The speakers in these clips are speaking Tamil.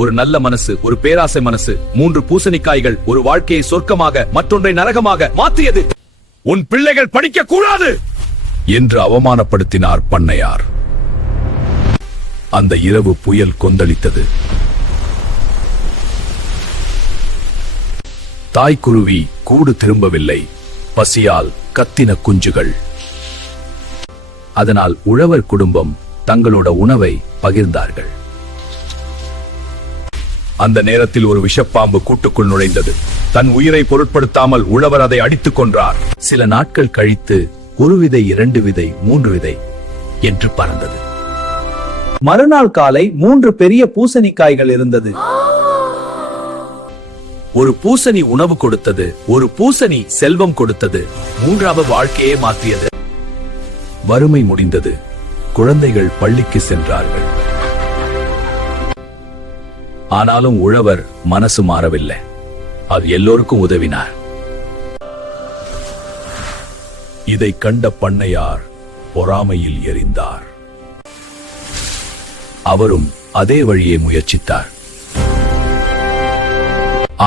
ஒரு நல்ல மனசு, ஒரு பேராசை மனசு, 3 பூசணிக்காய்கள் ஒரு வாழ்க்கையை சொர்க்கமாக மற்றொன்றை நரகமாக மாற்றியது. உன் பிள்ளைகள் படிக்க கூடாது என்று அவமானப்படுத்தினார் பண்ணையார். அந்த இரவு புயல் கொந்தளித்தது. தாய்க்குருவி கூடு திரும்பவில்லை. பசியால் கத்தின குஞ்சுகள். அதனால் உழவர் குடும்பம் தங்களோட உணவை பகிர்ந்தார்கள். அந்த நேரத்தில் ஒரு விஷப்பாம்பு கூட்டுக்குள் நுழைந்தது. தன் உயிரை பொருட்படுத்தாமல் உழவர் அதை அடித்துக் கொன்றார். சில நாட்கள் கழித்து 1 விதை, 2 விதை, 3 விதை என்று பறந்தது. மறுநாள் காலை 3 பெரிய பூசணிக்காய்கள் இருந்தது. ஒரு பூசணி உணவு கொடுத்தது, ஒரு பூசணி செல்வம் கொடுத்தது, 3வது வாழ்க்கையே மாற்றியது. வறுமை முடிந்தது. குழந்தைகள் பள்ளிக்கு சென்றார்கள். ஆனாலும் உழவர் மனசு மாறவில்லை. அவர் எல்லோருக்கும் உதவினார். இதை கண்ட பண்ணையார் பொறாமையில் எரிந்தார். அவரும் அதே வழியை முயற்சித்தார்.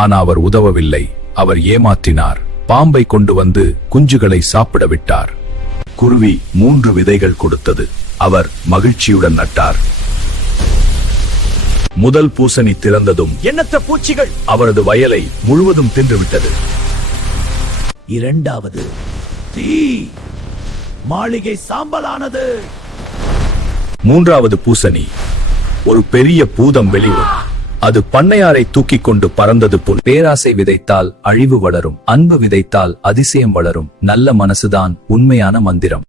ஆனா அவர் உதவவில்லை. அவர் ஏமாற்றினார். பாம்பை கொண்டு வந்து குஞ்சுகளை சாப்பிட விட்டார். குருவி 3 விதைகள் கொடுத்தது. அவர் மகிழ்ச்சியுடன் நட்டார். முதல் பூசணி திறந்ததும் எண்ணற்ற பூச்சிகள் அவரது வயலை முழுவதும் தின்றுவிட்டது. 2வது தீ மாளிகை சாம்பலானது. 3வது பூசணி ஒரு பெரிய பூதம் வெளிவரும். அது பண்ணையாரை தூக்கிக் கொண்டு பறந்தது போல். பேராசை விதைத்தால் அழிவு வளரும், அன்பு விதைத்தால் அதிசயம் வளரும். நல்ல மனசுதான் உண்மையான மந்திரம்.